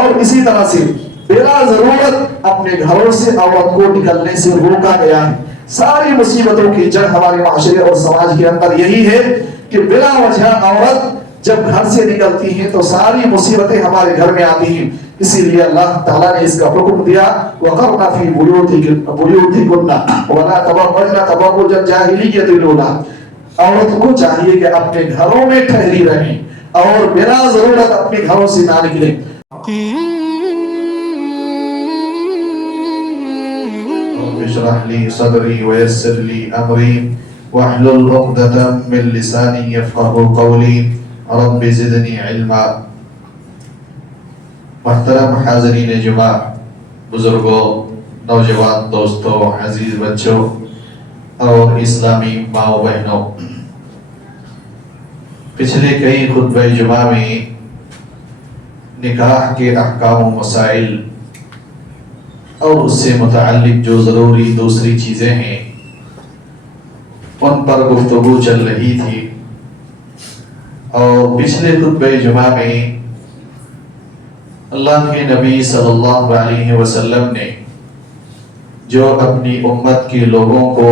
اور اسی طرح سے بلا ضرورت اپنے گھروں سے عورت کو نکلنے سے روکا گیا ہے۔ ساری مصیبتوں کی جڑ ہمارے معاشرے اور سماج کے اندر یہی ہے کہ بلا وجہ عورت جب گھر سے نکلتی ہیں تو ساری مصیبتیں ہمارے گھر میں آتی ہیں۔ اسی لیے اللہ تعالیٰ نے اس کا حکم دیا وَقَرْنَ فِي بُيُوتِكُنَّ وَلَا تَبَرَّجْنَ تَبَرُّجَ الْجَاهِلِيَّةِ الْأُولَىٰ۔ عورت کو چاہیے کہ اپنے گھروں میں ٹھہری رہیں اور بلا ضرورت اپنے گھروں سے نہ نکلیں۔ رب اشرح لي صدري ويسر لي أمري واحلل عقدة من لساني يفقهوا قولي رب زدني علما۔ محترم حاضرین جمعہ، بزرگوں، نوجوان دوستوں، عزیز بچوں اور اسلامی ماؤں بہنوں، پچھلے کئی خطبہ جمعہ میں نکاح کے احکام و مسائل اور اس سے متعلق جو ضروری دوسری چیزیں ہیں ان پر گفتگو چل رہی تھی، اور پچھلے خطبہ جمعہ میں اللہ کے نبی صلی اللہ علیہ وسلم نے جو اپنی امت کے لوگوں کو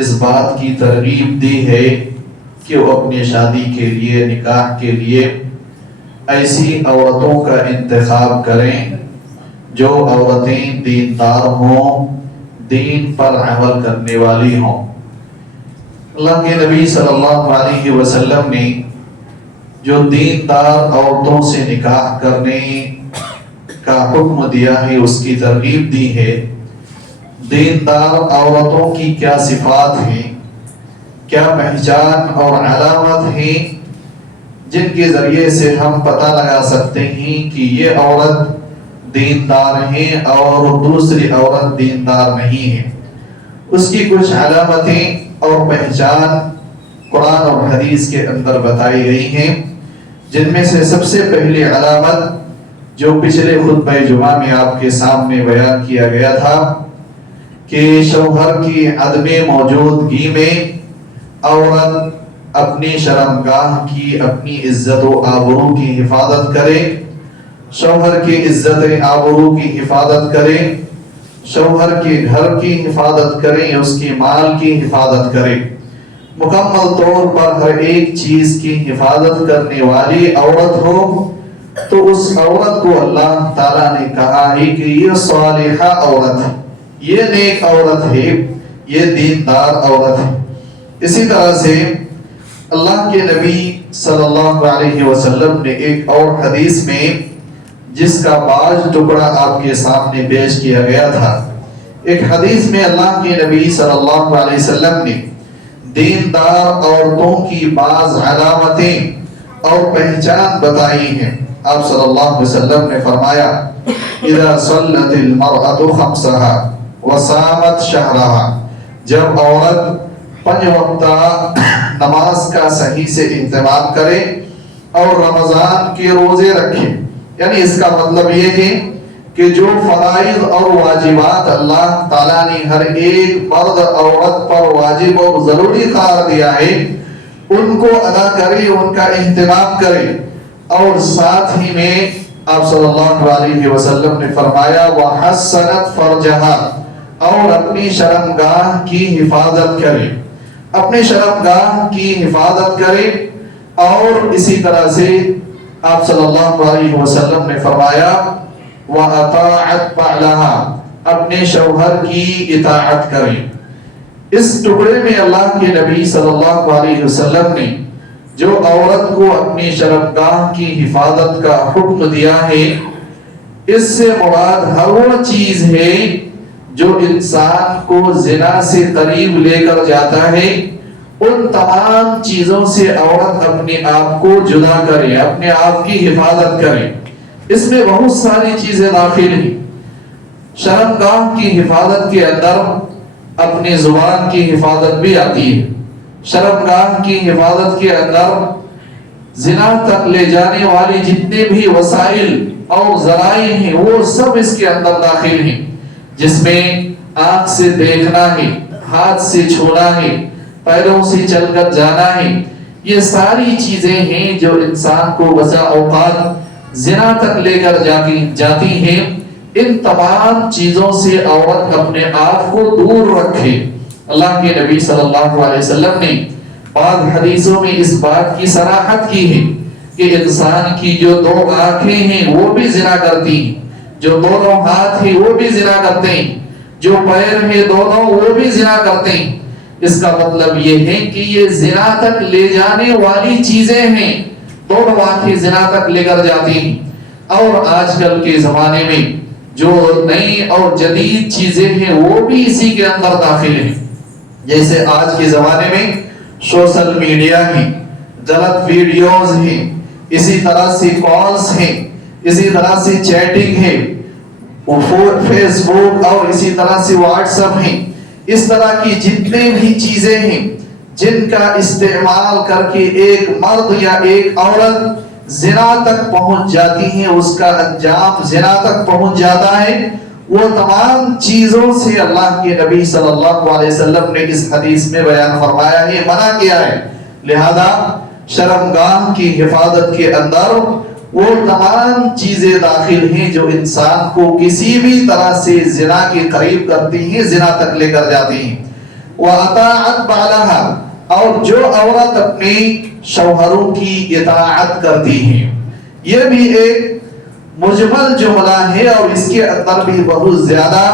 اس بات کی ترغیب دی ہے کہ وہ اپنی شادی کے لیے، نکاح کے لیے ایسی عورتوں کا انتخاب کریں جو عورتیں دیندار ہوں، دین پر عمل کرنے والی ہوں۔ اللہ کے نبی صلی اللہ علیہ وسلم نے جو دیندار عورتوں سے نکاح کرنے کا حکم دیا ہے، اس کی ترغیب دی ہے۔ دیندار عورتوں کی کیا صفات ہیں، کیا پہچان اور علامت ہیں جن کے ذریعے سے ہم پتہ لگا سکتے ہیں کہ یہ عورت دیندار ہیں اور دوسری عورت دیندار نہیں ہے۔ اس کی کچھ علامتیں اور پہچان قرآن اور حدیث کے اندر بتائی گئی ہیں، جن میں سے سب سے پہلی علامت جو پچھلے خطبہ جمعہ میں آپ کے سامنے بیان کیا گیا تھا کہ شوہر کی عدم موجودگی میں عورت اپنی شرمگاہ کی، اپنی عزت و آبرو کی حفاظت کرے، شوہر کی عزت آبرو کی حفاظت کرے، شوہر کے گھر کی حفاظت کرے، اس کی مال کی حفاظت کرے، مکمل طور پر ہر ایک چیز کی حفاظت کرنے والی عورت ہو، تو اس عورت کو اللہ تعالیٰ نے کہا ہے کہ یہ صالحہ عورت ہے، یہ نیک عورت ہے، یہ دیندار عورت ہے۔ اسی طرح سے اللہ کے نبی صلی اللہ علیہ وسلم نے ایک اور حدیث میں، جس کا بعض ٹکڑا آپ کے سامنے پیش کیا گیا تھا، ایک حدیث میں اللہ کے نبی صلی اللہ علیہ وسلم نے دیندار عورتوں کی بعض علامتیں اور پہچان بتائی ہیں۔ آپ صلی اللہ علیہ وسلم نے فرمایا اذا صلت المرأة خمسها وصامت شهرها، جب عورت 5 وقتہ نماز کا صحیح سے اہتمام کرے اور رمضان کے روزے رکھے، یعنی اس کا مطلب یہ ہے کہ جو فرائض اور واجبات اللہ تعالیٰ نے ہر ایک مرد عورت پر واجب اور ضروری قرار دیا ہے ان کو ادا کرے، ان کا اہتمام کرے، اور ساتھ ہی میں آپ صلی اللہ علیہ وسلم نے فرمایا وَحَسَّنَتْ فَرْجَهَا، اور اپنی شرمگاہ کی حفاظت کرے، اپنی شرمگاہ کی حفاظت کرے، اور اسی طرح سے آپ صلی اللہ علیہ وسلم نے فرمایا وَأَطَاعَتْ بَعْلَهَا، اپنے شوہر کی اطاعت کرے۔ اس ٹکڑے میں اللہ کے نبی صلی اللہ علیہ وسلم نے جو عورت کو اپنی شرمگاہ کی حفاظت کا حکم دیا ہے، اس سے مراد ہر وہ چیز ہے جو انسان کو زنا سے قریب لے کر جاتا ہے، ان تمام چیزوں سے عورت اپنے آپ کو جدا کرے، اپنے آپ کی حفاظت کرے۔ اس میں بہت ساری چیزیں داخل ہیں۔ شرمگاہ کی حفاظت کے اندر اپنی زبان کی حفاظت بھی آتی ہے، شرمگاہ کی حفاظت کے اندر زنا تک لے جانے والی جتنے بھی وسائل اور ذرائع ہیں وہ سب اس کے اندر داخل ہیں، جس میں آنکھ سے دیکھنا ہے، ہاتھ سے چھونا ہے، پیروں سے چل کر جانا ہے۔ یہ ساری چیزیں ہیں جو انسان کو بسا اوقات زنا تک لے کر جاتی ہیں، ان تمام چیزوں سے عورت اپنے آپ کو دور رکھے۔ اللہ کے نبی صلی اللہ علیہ وسلم نے بعض حدیثوں میں اس بات کی صراحت کی ہے کہ انسان کی جو دو آنکھیں ہیں وہ بھی زنا کرتی ہیں، جو دونوں ہاتھ ہیں وہ بھی زنا کرتے ہیں، جو پیر ہیں دونوں وہ بھی زنا کرتے ہیں۔ اس کا مطلب یہ ہے کہ یہ زنا تک لے جانے والی چیزیں ہیں، دونوں آنکھیں زنا تک لے کر جاتی ہیں۔ اور آج کل کے زمانے میں جو نئی اور جدید چیزیں ہیں وہ بھی اسی کے اندر داخل ہیں، جیسے آج کے زمانے میں سوشل میڈیا ہیں، غلط ویڈیوز ہیں، اسی طرح سے کالز ہیں، اسی طرح سے چیٹنگ ہے، فیس بک اور اسی طرح سے واٹس ایپ ہیں۔ اس طرح کی جتنے بھی چیزیں ہیں جن کا استعمال کر کے ایک مرد یا ایک عورت زنا تک پہنچ جاتی ہیں، اس کا انجام زنا تک پہنچ جاتا ہے، وہ تمام چیزوں سے اللہ کے نبی صلی اللہ علیہ وسلم نے اس حدیث میں بیان فرمایا ہے، منع کیا ہے۔ لہذا شرمگاہ کی حفاظت کے اندر وہ تمام چیزیں داخل ہیں جو انسان کو کسی بھی طرح سے زنا کے قریب کرتی ہیں، زنا تک لے کر جاتی ہیں۔ وَأَطَاعَتْ بَعْلَهَا، اور جو عورت اپنے شوہروں کی اطاعت کرتی ہے، یہ بھی ایک مجمل جملہ ہے اور اس کے اندر بھی بہت زیادہ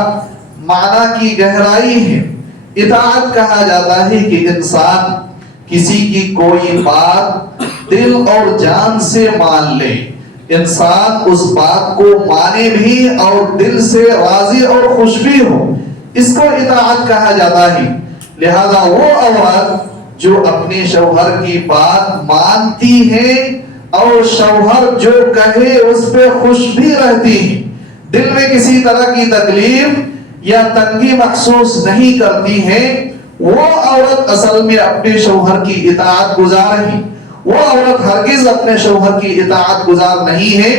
معنی کی گہرائی ہے۔ اطاعت کہا جاتا ہے کہ انسان کسی کی کوئی بات دل اور جان سے مان لے، انسان اس بات کو مانے بھی اور دل سے راضی اور خوش بھی ہو، اس کو اطاعت کہا جاتا ہے۔ لہذا وہ عورت جو اپنے شوہر کی بات مانتی ہے اور شوہر جو کہے اس پہ خوش بھی رہتی ہے، دل میں کسی طرح کی تکلیف یا تنگی محسوس نہیں کرتی ہے، وہ عورت اصل میں اپنے شوہر کی اطاعت گزار ہے۔ وہ عورت ہرگز اپنے شوہر کی اطاعت گزار نہیں ہے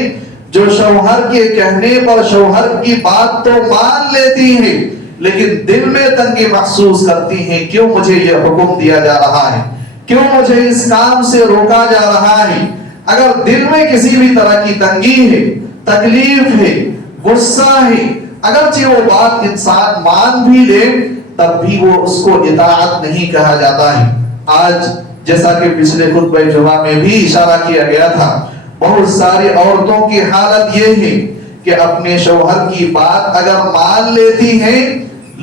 جو شوہر کے کہنے پر شوہر کی بات تو مان لیتی ہے لیکن دل میں تنگی محسوس کرتی ہیں، کیوں مجھے یہ حکم دیا جا رہا ہے، کیوں مجھے اس کام سے روکا جا رہا ہے۔ اگر دل میں کسی بھی طرح کی تنگی ہے، تکلیف ہے، غصہ ہے، اگرچہ وہ بات انسان مان بھی لے تب بھی وہ اس کو اطاعت نہیں کہا جاتا ہے۔ آج جیسا کہ پچھلے خطبہ جمعہ میں بھی اشارہ کیا گیا تھا، بہت ساری عورتوں کی حالت یہ ہے کہ اپنے شوہر کی بات اگر مان لیتی ہیں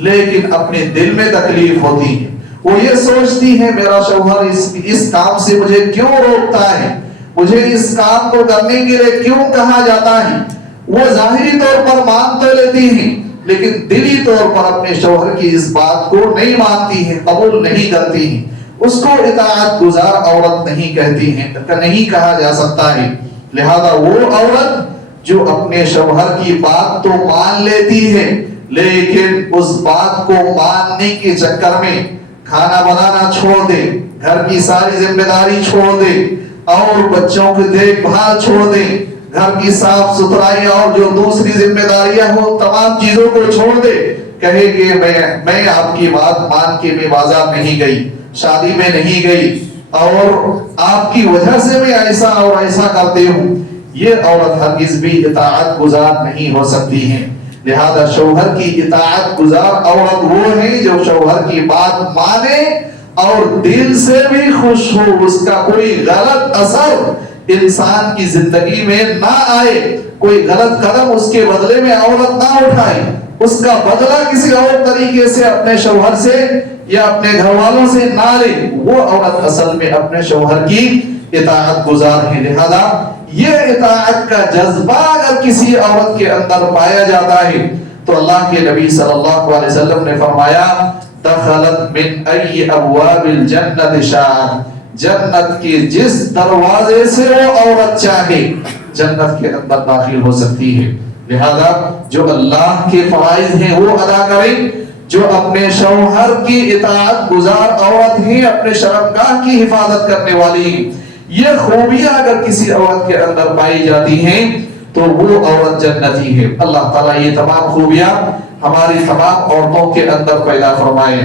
لیکن اپنے دل میں تکلیف ہوتی ہے، وہ یہ سوچتی ہے میرا شوہر اس کام سے مجھے کیوں روکتا ہے، مجھے اس کام کو کرنے کے لیے کیوں کہا جاتا ہے۔ وہ ظاہری طور پر مان تو لیتی ہیں لیکن دلی طور پر اپنے شوہر کی اس بات کو نہیں مانتی ہیں، قبول نہیں کرتی ہیں، اس کو اطاعت گزار عورت نہیں کہتی ہیں، نہیں کہا جا سکتا ہے۔ لہذا وہ عورت جو اپنے شوہر کی بات تو مان لیتی ہے لیکن اس بات کو ماننے کے چکر میں کھانا بنانا چھوڑ دے، گھر کی ساری ذمہ داری چھوڑ دے اور بچوں کی دیکھ بھال چھوڑ دے، گھر کی صاف ستھرائی اور جو دوسری ذمہ داریاں ہوں تمام چیزوں کو چھوڑ دے، کہے کہ میں آپ کی بات مان کے میں بازار نہیں گئی، شادی میں نہیں گئی اور آپ کی وجہ سے میں ایسا اور ایسا کرتے ہوں، یہ عورت ہرگز بھی اطاعت گزار نہیں ہو سکتی ہے۔ لہذا شوہر کی اطاعت گزار عورت وہ ہے جو شوہر کی بات مانے اور دل سے بھی خوش ہو، اس کا کوئی غلط اثر انسان کی زندگی میں نہ آئے، کوئی غلط قدم اس کے بدلے میں عورت نہ اٹھائے، اس کا بدلہ کسی اور طریقے سے اپنے شوہر سے یا اپنے گھر والوں سے نہ لے، وہ عورت اصل میں اپنے شوہر کی اطاعت گزار ہے۔ لہذا یہ اطاعت کا جذبہ اگر کسی عورت کے اندر پایا جاتا ہے تو اللہ کے نبی صلی اللہ علیہ وسلم نے فرمایا دخلت من ای ابواب الجنت شاء، جنت کے جس دروازے سے وہ عورت چاہے جنت کے اندر داخل ہو سکتی ہے۔ لہذا جو اللہ کے فرائض ہیں وہ ادا کریں، جو اپنے شوہر کی اطاعت گزار عورت ہیں، اپنے شرمگاہ کی حفاظت کرنے والی ہیں، یہ خوبیاں اگر کسی عورت کے اندر پائی جاتی ہیں تو وہ عورت جنتی ہے۔ اللہ تعالیٰ یہ تمام خوبیاں ہماری تمام عورتوں کے اندر پیدا فرمائے۔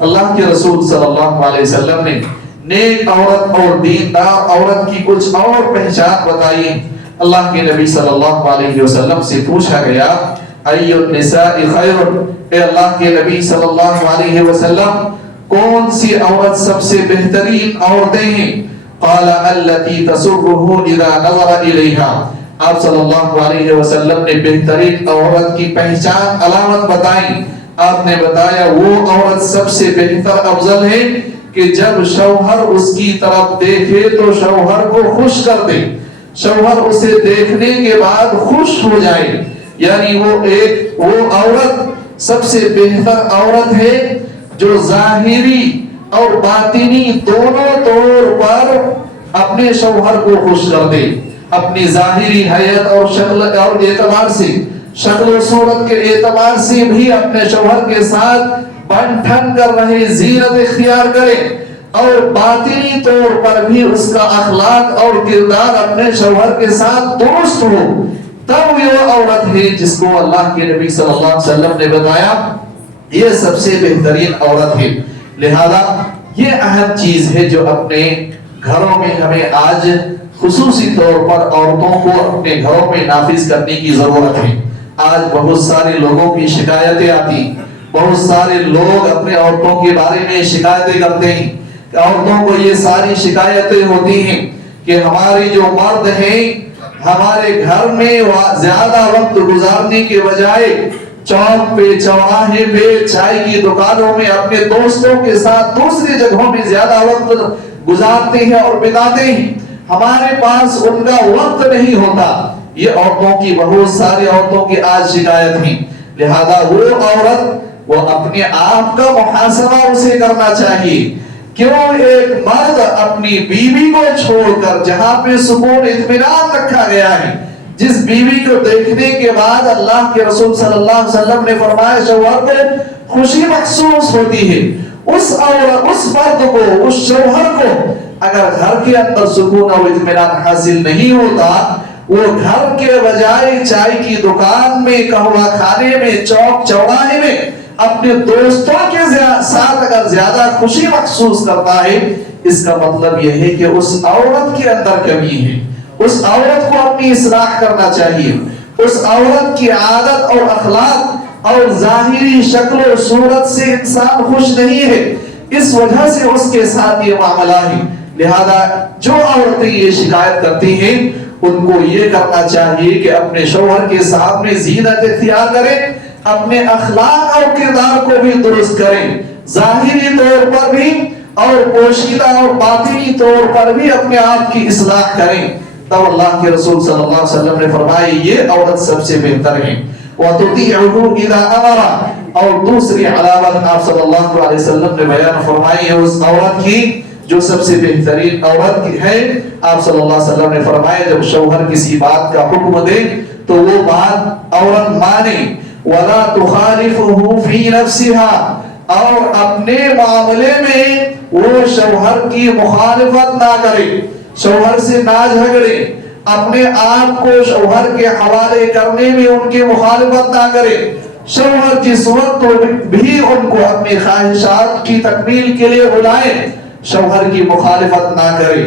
اللہ کے رسول صلی اللہ علیہ وسلم نے نیک عورت اور دیندار عورت کی کچھ اور پہچان بتائی۔ اللہ کے نبی صلی اللہ علیہ وسلم سے پوچھا گیا ای النساء خیر، اے اللہ کے نبی صلی اللہ علیہ وسلم کون سی عورت سب سے بہترین عورتیں ہیں؟ قال التي تسره اذا نظر اليها، آپ صلی اللہ علیہ وسلم نے بہترین عورت کی پہچان علامت بتائی. آپ نے بتایا وہ عورت سب سے بہتر افضل ہے کہ جب شوہر اس کی طرف دیکھے تو شوہر کو خوش کر دے، شوہر اسے دیکھنے کے بعد خوش ہو جائے. یعنی وہ عورت سب سے بہتر عورت ہے جو ظاہری اور باطنی دونوں طور پر اپنے شوہر کو خوش کر دے. اپنی ظاہری حیت اور شکل اور اعتبار سے، شکل و صورت کے اعتبار سے بھی اپنے شوہر کے ساتھ بن ٹھن کر رہے، زینت اختیار کرے، اور باطنی طور پر بھی اس کا اخلاق اور کردار اپنے شوہر کے ساتھ درست ہو. تب یہ عورت ہے جس کو اللہ کے نبی صلی اللہ علیہ وسلم نے بتایا یہ سب سے بہترین عورت ہے. لہذا یہ اہم چیز ہے جو اپنے گھروں میں ہمیں آج خصوصی طور پر عورتوں کو اپنے گھروں میں نافذ کرنے کی ضرورت ہے. آج بہت سارے لوگوں کی شکایتیں آتی، بہت سارے لوگ اپنے عورتوں کے بارے میں شکایتیں کرتے ہیں. عورتوں کو یہ ساری شکایتیں ہوتی ہیں کہ ہماری جو مرد ہیں ہمارے گھر میں زیادہ وقت گزارنے کے بجائے چوک پہ، چوراہے پہ، چائے کی دکانوں میں، اپنے دوستوں کے ساتھ دوسری جگہوں میں زیادہ وقت گزارتے ہیں اور بتاتے ہیں. ہمارے پاس ان کا وقت نہیں ہوتا. یہ عورتوں کی، بہت ساری عورتوں کی آج شکایت ہے. لہذا وہ عورت، وہ اپنے آپ کا محاسبہ اسے کرنا چاہیے. کیوں ایک مرد اپنی بیوی کو چھوڑ کر، جہاں پہ سکون اطمینان رکھا گیا ہے، جس بیوی کو دیکھنے کے بعد اللہ کے رسول صلی اللہ علیہ وسلم نے فرمایا شوہر کو خوشی محسوس ہوتی ہے، اس عورت، اس مرد کو، اس شوہر کو اگر گھر کے اندر سکون اور اطمینان حاصل نہیں ہوتا، وہ گھر کے بجائے چائے کی دکان میں، قہوہ خانے میں، چوک چوراہے میں اپنے دوستوں کے ساتھ اگر زیادہ خوشی محسوس کرتا ہے، اس کا مطلب یہ ہے کہ اس عورت کے اندر کمی ہے. اس عورت کو اپنی اصلاح کرنا چاہیے. اس عورت کی عادت اور اخلاق اور ظاہری شکل و صورت سے انسان خوش نہیں ہے، اس وجہ سے اس کے ساتھ یہ معاملہ ہے. لہذا جو عورتیں یہ شکایت کرتی ہیں ان کو یہ کرنا چاہیے کہ اپنے شوہر کے سامنے زینت اختیار کریں، اپنے اخلاق اور کردار کو بھی درست کریں، ظاہری طور پر بھی اور پوشیدہ اور باطنی طور پر بھی اپنے آپ کی اصلاح کریں. تب اللہ کے رسول صلی اللہ علیہ وسلم نے فرمایا یہ عورت سب سے بہتر ہے. وَتُطِيعُهُ إِذَا أَمَرَ، اور دوسری علامت آپ صلی اللہ علیہ وسلم نے بیان فرمائی ہے اس عورت کی جو سب سے بہترین عورت ہے. آپ صلی اللہ علیہ وسلم نے فرمایا جب شوہر کسی بات کا حکم دے تو وہ بات عورت مانے. وَلَا تُخَالِفُهُ فِي نَفْسِهَا، اور اپنے معاملے میں وہ شوہر کی مخالفت نہ کرے، شوہر سے نہ جھگڑے، اپنے آپ کو شوہر کے حوالے کرنے میں ان کی مخالفت نہ کرے. شوہر جس وقت بھی ان کو اپنی خواہشات کی تکمیل کے لیے بلائے، شوہر کی مخالفت نہ کرے.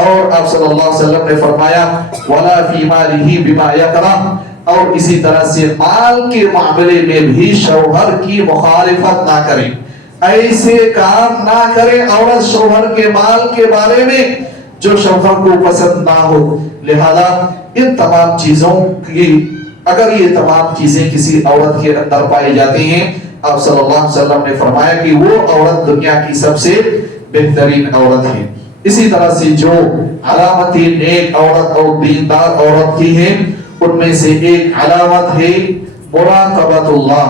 اور آپ صلی اللہ علیہ وسلم نے فرمایا وَلَا فِي مَالِهِ بِمَا يَكْرَهُ، اور اسی طرح سے مال کے معاملے میں بھی شوہر کی مخالفت نہ کرے. ایسے کام نہ کرے عورت شوہر کے مال کے بارے میں جو شوہر کو پسند نہ ہو. لہذا ان تمام چیزوں کی، اگر یہ تمام چیزیں کسی عورت کے اندر پائی جاتی ہیں، آپ صلی اللہ علیہ وسلم نے فرمایا کہ وہ عورت دنیا کی سب سے بہترین عورت ہے. اسی طرح سے جو علامتیں نیک عورت اور دیندار عورت کی ہیں، ان میں سے ایک علامت ہے مراقبت اللہ،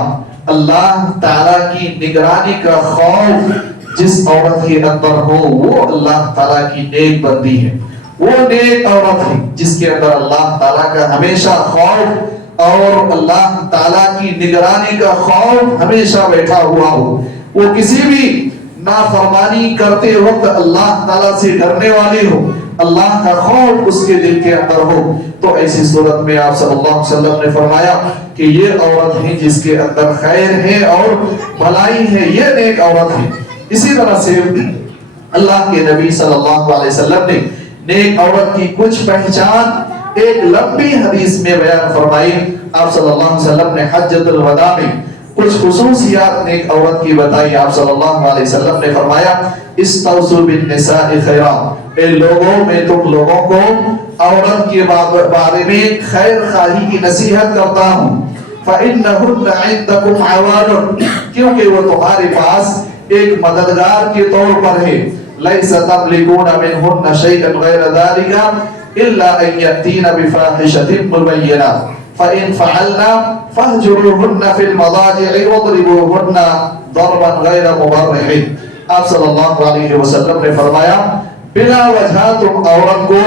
اللہ تعالیٰ کی نگرانی کا خوف جس عورت کے اندر ہو وہ اللہ تعالیٰ کی نیک بندی ہے. وہ نیک عورت ہے جس کے اندر اللہ تعالیٰ کا ہمیشہ خوف اور اللہ تعالیٰ کی نگرانی کا خوف ہمیشہ بیٹھا ہوا ہو. وہ کسی بھی نافرمانی کرتے وقت اللہ تعالیٰ سے ڈرنے والی ہو، اللہ کا خوف اس کے دل کے اندر ہو. تو ایسی صورت میں آپ صلی اللہ علیہ وسلم نے فرمایا کہ یہ عورت ہے جس کے اندر خیر ہے اور بھلائی ہے، یہ نیک عورت ہے. اسی طرح سے اللہ کے نبی صلی اللہ علیہ وسلم نے نیک عورت کی کچھ پہچان ایک لمبی حدیث میں بیان فرمائی آپ صلی اللہ علیہ وسلم نے حجۃ الوداع میں کچھ خصوصیات نیک عورت کی بتائی. آپ صلی اللہ علیہ وسلم نے فرمایا استوصوا بالنساء خیرا، اے لوگوں میں تم لوگوں کو عورت کے بارے میں خیر خواہی کی نصیحت کرتا ہوں. فإنهن عندكم عوان، کیونکہ وہ تمہارے پاس ایک مددگار کے طور پر ہے. ليس تملكون منهن شيئا غير ذلك إلا أن يأتين بفاحشة مبينة فإن فعلنا فاهجروهن في المضاجع واضربوهن ضربا غير مبرح. آپ صلی اللہ علیہ وسلم نے فرمایا بلا وجہ تم عورت کو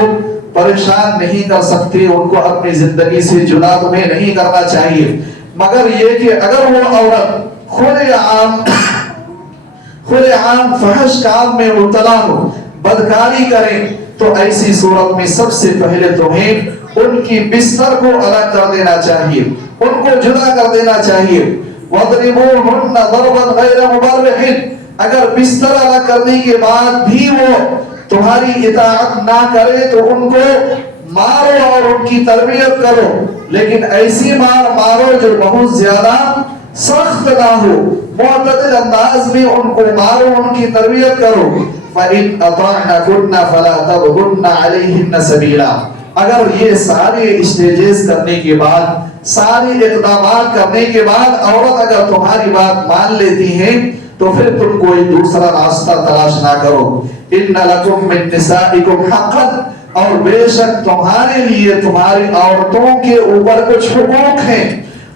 پریشان نہیں کر سکتے، ان کو اپنی زندگی سے جدا تمہیں نہیں کرنا چاہیے، مگر یہ کہ اگر وہ عورت کھلے عام فحش کام میں مبتلا ہو، بدکاری کریں، تو ایسی صورت میں سب سے پہلے تمہیں ان کی بستر کو الگ کر دینا چاہیے، ان کو جدا کر دینا چاہیے. وَاضْرِبُوهُنَّ ضَرْبًا غَيْرَ مُبَرِّحٍ، اگر بستر الگ کرنے کے بعد بھی وہ تمہاری اطاعت نہ کرے تو ان کو مارو اور ان کی تربیت کرو، لیکن ایسی مارو جو بہت زیادہ سخت نہ ہو، معتدل انداز میں ان کو مارو، ان کی تربیت کرو. فَإِنْ أَطَعْنَكُنَّ فَلَا تَبْغُنَّ عَلَيْهِنَّ سَبِيلًا، اگر یہ سارے اسٹیجز کرنے کے بعد، سارے اقدامات کرنے کے بعد عورت اگر تمہاری بات مان لیتی ہیں تو پھر تم کوئی دوسرا راستہ تلاش نہ کرو. ان لکم من نسائکم حقا، اور بے شک تمہارے لیے تمہاری عورتوں کے اوپر کچھ حقوق ہیں.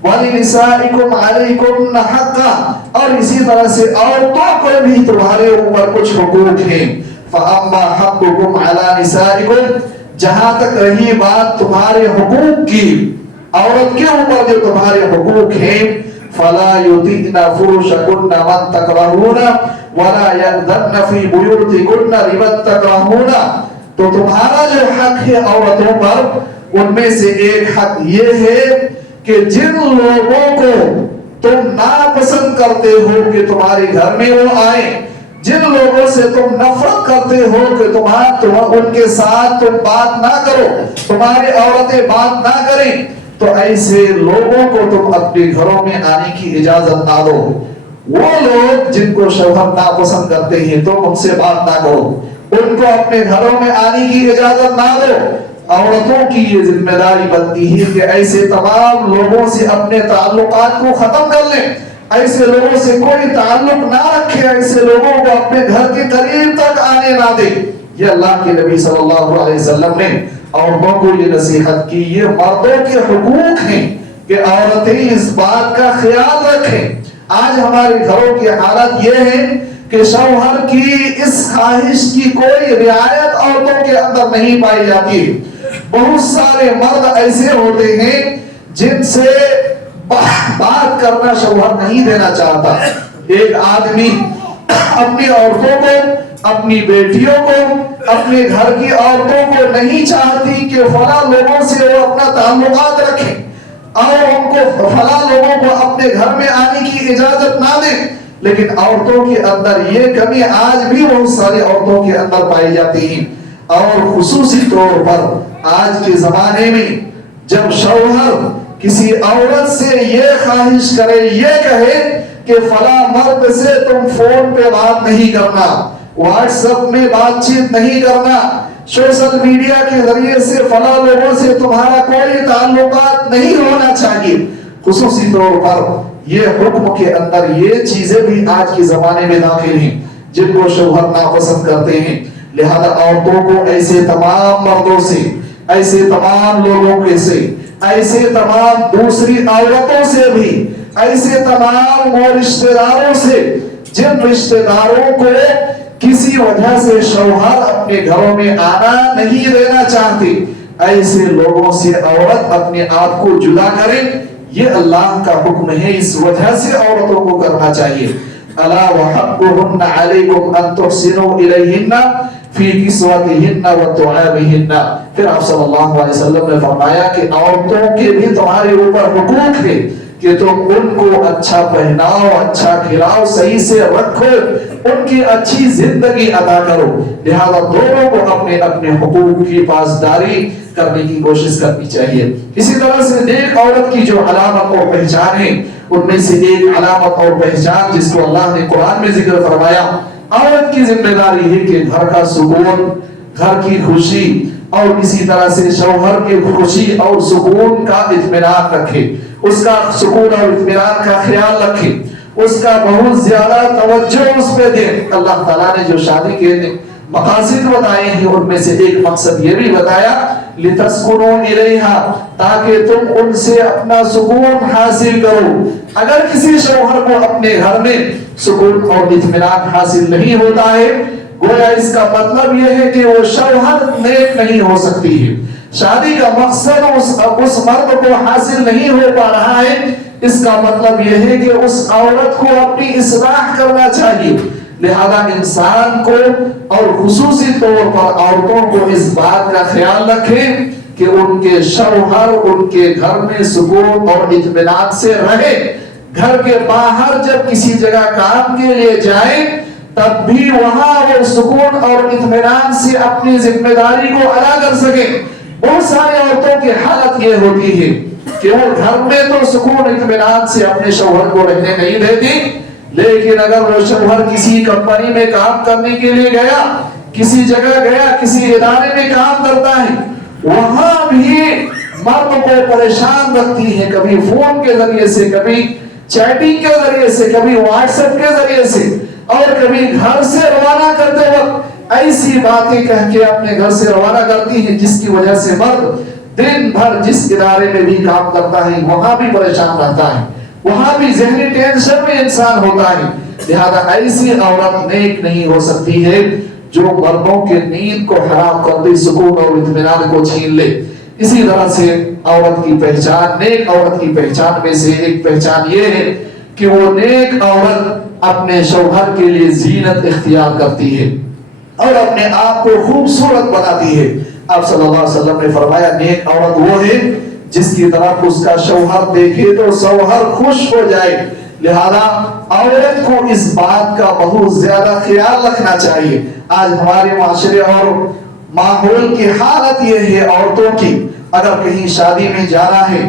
ولنسائکم علیکم حقا، اور اسی طرح سے عورتوں کو بھی تمہارے اوپر کچھ حقوق ہیں. فاما حقکم علی نسائکم، جہاں تک رہی بات تمہارے حقوق کی، عورت کے اوپر جو تمہارے حقوق ہیں، فلا یطیعن فرشکن من تکرہون ولا یأذن فی بیوتکن لمن تکرہون، تو تمہارا جو حق ہے عورتوں پر، ان میں سے ایک حق یہ ہے کہ جن لوگوں کو تم ناپسند کرتے ہو کہ تمہارے گھر میں وہ آئیں، جن لوگوں سے تم نفرت کرتے ہو کہ ان کے ساتھ تم بات نہ کرو، تمہاری عورتیں بات نہ کریں، تو ایسے لوگوں کو تم اپنے گھروں میں آنے کی اجازت نہ دو. وہ لوگ جن کو شوہر ناپسند کرتے ہیں تم ان سے بات نہ کرو، ان کو اپنے گھروں میں آنے کی اجازت نہ دو. عورتوں کی یہ ذمہ داری بنتی ہے کہ ایسے تمام لوگوں سے اپنے تعلقات کو ختم کر لیں، ایسے لوگوں سے کوئی تعلق نہ رکھے، ایسے لوگوں کو اپنے گھر کے قریب تک آنے نہ دے. یہ اللہ کے نبی صلی اللہ علیہ وسلم نے عورتوں کو یہ نصیحت کی. یہ مردوں کے حقوق ہیں کہ عورتیں اس بات کا خیال رکھیں. آج ہمارے گھروں کی حالت یہ ہے کہ شوہر کی اس خواہش کی کوئی رعایت عورتوں کے اندر نہیں پائی جاتی. بہت سارے مرد ایسے ہوتے ہیں جن سے بات کرنا شوہر نہیں دینا چاہتا. ایک آدمی اپنی عورتوں کو، اپنی بیٹیوں کو، اپنے گھر کی عورتوں کو نہیں چاہتی کہ فلاں لوگوں سے وہ اپنا تعلقات رکھیں اور ان کو فلاں لوگوں کو اپنے گھر میں آنے کی اجازت نہ دیں. لیکن عورتوں کے اندر یہ کمی آج بھی بہت ساری عورتوں کے اندر پائی جاتی ہیں. اور خصوصی طور پر آج کے زمانے میں جب شوہر کسی عورت سے یہ خواہش کرے، یہ کہے کہ فلاں مرد سے تم فون پہ بات نہیں کرنا، واٹس ایپ میں بات چیت نہیں کرنا، سوشل میڈیا کے ذریعے سے فلاں لوگوں سے تمہارا کوئی تعلقات نہیں ہونا چاہیے. خصوصی طور پر یہ حکم کے اندر یہ چیزیں بھی آج کے زمانے میں داخل ہیں جن کو شوہر ناپسند کرتے ہیں. لہذا عورتوں کو ایسے تمام مردوں سے، ایسے تمام لوگوں کے سے، ایسے تمام دوسری عورتوں سے بھی، ایسے تمام وہ رشتہ داروں سے جن رشتہ داروں کو کسی وجہ سے شوہر اپنے گھروں میں آنا نہیں دینا چاہتے، ایسے لوگوں سے عورت اپنے آپ کو جدا کرے. یہ اللہ کا حکم ہے، اس وجہ سے عورتوں کو کرنا چاہیے. الا وحقهن علیکم ان تحسنوا الیہن فی کسوتہن وطعامہن. پھر آپ صلی اللہ علیہ وسلم نے فرمایا کہ عورتوں کے بھی تمہارے اوپر حقوق ہے کہ تم ان کو اچھا پہناؤ، اچھا کھلاؤ، صحیح سے رکھو، ان کی اچھی زندگی عطا کرو۔ لہذا دونوں کو اپنے اپنے حقوق کی پاسداری کرنے کی کوشش کرنی چاہیے۔ اسی طرح سے نیک عورت کی جو علامت اور پہچان ہے، ان میں سے ایک علامت اور پہچان جس کو اللہ نے قرآن میں ذکر فرمایا، عورت کی ذمہ داری ہے کہ گھر کا سکون، گھر کی خوشی اور اسی طرح سے شوہر کی خوشی اور سکون کا اطمینان رکھے، اس کا سکون اور اطمینان کا خیال رکھے، اس کا بہت زیادہ توجہ اس پہ دے۔ اللہ تعالیٰ نے جو شادی کے مقاصد بتائے ہیں ان میں سے ایک مقصد یہ بھی بتایا لِتَسْكُنُوا إِلَيْهَا، تاکہ تم ان سے اپنا سکون حاصل کرو۔ اگر کسی شوہر کو اپنے گھر میں سکون اور اطمینان حاصل نہیں ہوتا ہے، گویا اس کا مطلب یہ ہے کہ وہ شوہر نیک نہیں ہو سکتی ہے، شادی کا مقصد اس مرد کو حاصل نہیں ہو پا رہا ہے، اس کا مطلب یہ ہے کہ اس عورت کو اپنی اصلاح کرنا چاہیے۔ لہذا انسان کو اور خصوصی طور پر عورتوں کو اس بات کا خیال رکھیں کہ ان کے شوہر ان کے گھر میں سکون اور اطمینان سے رہے، گھر کے باہر جب کسی جگہ کام کے لیے جائیں تب بھی وہاں وہ سکون اور اطمینان سے اپنی ذمہ داری کو ادا کر سکیں۔ بہت ساری عورتوں کی حالت یہ ہوتی ہے کہ وہ گھر میں تو سکون اطمینان سے اپنے شوہر کو رہنے نہیں دیتی، لیکن اگر وہ شوہر کسی کمپنی میں کام کرنے کے لیے گیا، کسی جگہ گیا، کسی ادارے میں کام کرتا ہے، وہاں بھی مرد کو پریشان رکھتی ہے، کبھی فون کے ذریعے سے، کبھی چیٹنگ کے ذریعے سے، کبھی واٹس ایپ کے ذریعے سے، اور کبھی گھر سے روانہ کرتے وقت ایسی باتیں کہہ کے اپنے گھر سے روانہ کرتی ہیں جس کی وجہ سے مرد دن بھر جس ادارے میں بھی کام کرتا ہے وہاں بھی پریشان رہتا ہے، وہاں بھی ذہنی ٹینشن میں انسان ہوتا ہے۔ لہذا ایسی عورت نیک نہیں ہو سکتی ہے جو مردوں کے نیند کو حرام کر دے، سکون اور اطمینان کو چھین لے۔ اسی طرح سے عورت کی پہچان، نیک عورت کی پہچان میں سے ایک پہچان یہ ہے کہ وہ نیک عورت اپنے شوہر کے لیے زینت اختیار کرتی ہے اور اپنے آپ کو خوبصورت بناتی ہے۔ آپ صلی اللہ علیہ وسلم نے فرمایا نیک عورت وہ ہے جس کی طرف اس کا شوہر دیکھے تو شوہر خوش ہو جائے۔ لہذا عورت کو اس بات کا بہت زیادہ خیال رکھنا چاہیے۔ آج ہمارے معاشرے اور ماحول کی حالت یہ ہے، عورتوں کی اگر کہیں شادی میں جانا ہے،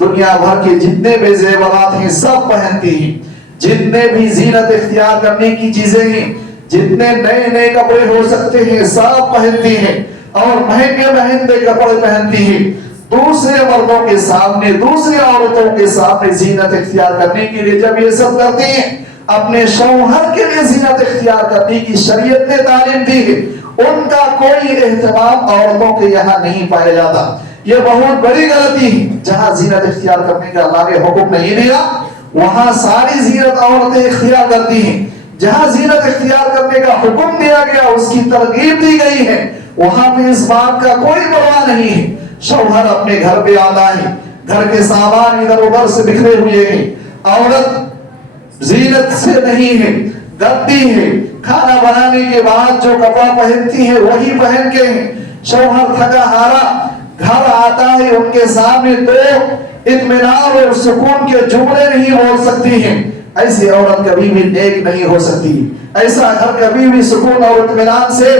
دنیا بھر کے جتنے بھی زیورات ہیں سب پہنتی ہیں، جتنے بھی زینت اختیار کرنے کی چیزیں ہیں، جتنے نئے نئے کپڑے ہو سکتے ہیں سب پہنتی ہیں اور مہنگے مہنگے کپڑے پہنتی ہیں۔ دوسرے مردوں کے سامنے، دوسری عورتوں کے سامنے زینت اختیار کرنے کے لیے جب یہ سب کرتی ہیں، اپنے شوہر کے لیے زینت اختیار کرنے کی شریعت نے تعلیم دی ہے، ان کا کوئی اہتمام عورتوں کے یہاں نہیں پایا جاتا۔ یہ بہت بڑی غلطی ہے۔ جہاں زینت اختیار کرنے کا اللہ نے حکم نہیں دیا وہاں ساری زینت عورتیں اختیار کرتی ہیں، جہاں زینت اختیار کرنے کا حکم دیا گیا، اس کی ترغیب دی گئی ہے، وہاں پہ اس بات کا کوئی پرواہ نہیں ہے۔ شوہر اپنے گھر پہ آتا ہے، گھر کے سامان ادھر ادھر سے بکھرے ہوئے ہیں، عورت زینت سے نہیں ہے، گدی ہے، کھانا بنانے کے بعد جو کپڑا پہنتی ہے وہی پہن کے ہیں، شوہر تھکا ہارا گھر آتا ہے، ان کے سامنے تو اطمینان اور سکون کے جملے نہیں بول سکتی ہیں۔ ایسی عورت کبھی بھی نیک نہیں ہو سکتی، ایسا گھر کبھی بھی سکون اور اطمینان سے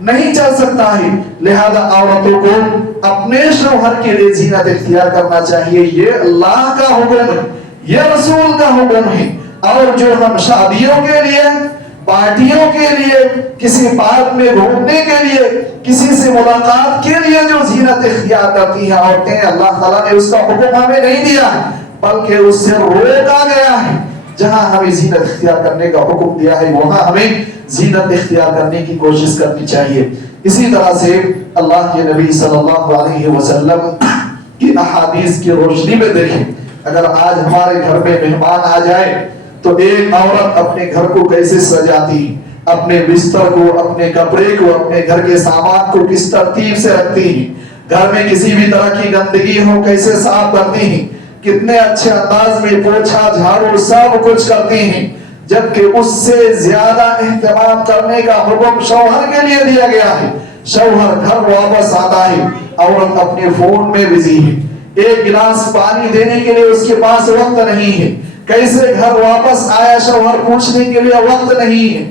نہیں چل سکتا ہے۔ لہذا عورتوں کو اپنے شوہر کے لیے زینت اختیار کرنا چاہیے، یہ اللہ کا حکم ہے، یہ رسول کا حکم ہے۔ اور جو ہم شادیوں کے لیے، پارٹیوں کے لیے، کسی پارک میں گھومنے کے لیے، کسی سے ملاقات کے لیے جو زینت اختیار کرتی ہیں عورتیں، اللہ تعالیٰ نے اس کا حکم ہمیں نہیں دیا ہے بلکہ اس سے روکا گیا ہے۔ جہاں ہمیں زینت اختیار کرنے کا حکم دیا ہے وہاں ہمیں زینت اختیار کرنے کی کوشش کرنی چاہیے۔ اسی طرح سے اللہ کے نبی صلی اللہ علیہ وسلم کی احادیث کی روشنی میں دیکھیں، اگر آج ہمارے گھر میں مہمان آ جائے تو ایک عورت اپنے گھر کو کیسے سجاتی، اپنے بستر کو، اپنے کپڑے کو، اپنے گھر کے سامان کو کس ترتیب سے رکھتی ہیں، گھر میں کسی بھی طرح کی گندگی ہو کیسے صاف کرتی ہیں، کتنے اچھے انداز میں پوچھا جھاڑو سب کچھ کرتی ہیں، جبکہ اس سے زیادہ اہتمام کرنے کا حکم شوہر کے لیے دیا گیا ہے۔ شوہر گھر واپس آتا ہے، عورت اپنے فون میں بزی ہے، ایک گلاس پانی دینے کے لیے اس کے پاس وقت نہیں ہے، کیسے گھر واپس آیا شوہر پوچھنے کے لیے وقت نہیں ہے،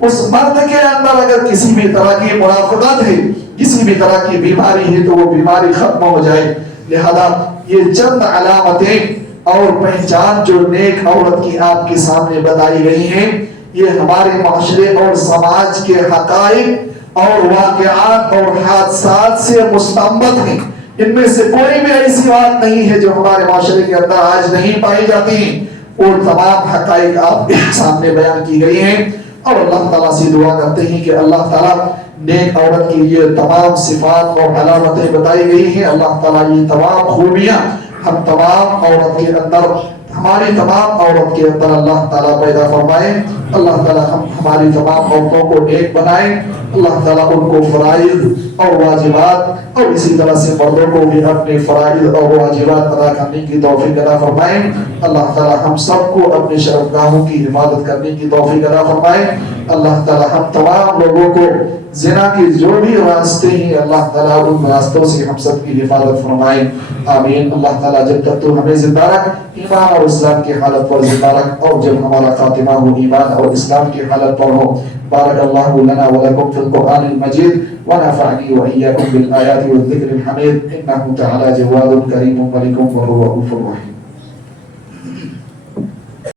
اس مرد کے اندر اگر کسی بھی طرح کی منافقت ہے، کسی بھی طرح کی بیماری ہے، تو وہ بیماری ختم ہو جائے۔ لہذا یہ چند علامتیں اور پہچان جو نیک عورت کی آپ کے سامنے بتائی گئی ہیں، یہ ہمارے معاشرے اور سماج کے حقائق اور واقعات اور حادثات سے مستنبط ہیں۔ ان میں سے کوئی بھی ایسی بات نہیں ہے جو ہمارے معاشرے کے اندر آج نہیں پائی جاتی ہیں۔ اور تمام حقائق آپ کے سامنے بیان کی گئی ہیں، اور اللہ تعالیٰ سے دعا کرتے ہیں کہ اللہ تعالیٰ نیک عورت کی یہ تمام صفات اور علامتیں بتائی گئی ہیں، اللہ تعالیٰ یہ تمام خوبیاں ہم تمام عورت کے اندر، ہماری تمام عورت کے اندر اللہ تعالیٰ پیدا فرمائے۔ اللہ تعالیٰ ہماری تمام عورتوں کو نیک بنائے۔ اللہ تعالیٰ ان کو فرائض اور واجبات، اور اسی طرح سے مردوں کو بھی اپنے فرائض اور واجبات ادا کرنے کی توفیق عطا فرمائے۔ اللہ تعالیٰ ہم سب کو اپنی شرمگاہوں کی حفاظت کرنے کی توفیق عطا فرمائے۔ اللہ تعالیٰ ہم تمام لوگوں کو زنا کے جو بھی راستے ہیں، اللہ تعالیٰ ان راستوں سے ہم سب کی حفاظت فرمائے۔ آمین۔ اللہ تعالیٰ جب تک تو ہمیں زندہ رکھ، ایمان اور اسلام کی حالت پر زندہ رکھ، اور جب ہمارا خاتمہ ہو ایمان اور اسلام کی حالت پر ہو۔ بارک اللہ لنا ولکم فی القرآن المجید، ونفعنی وإیاکم بالآیات والذکر الحمید، انہ تعالی جواد کریم ملک ورؤوف رحیم۔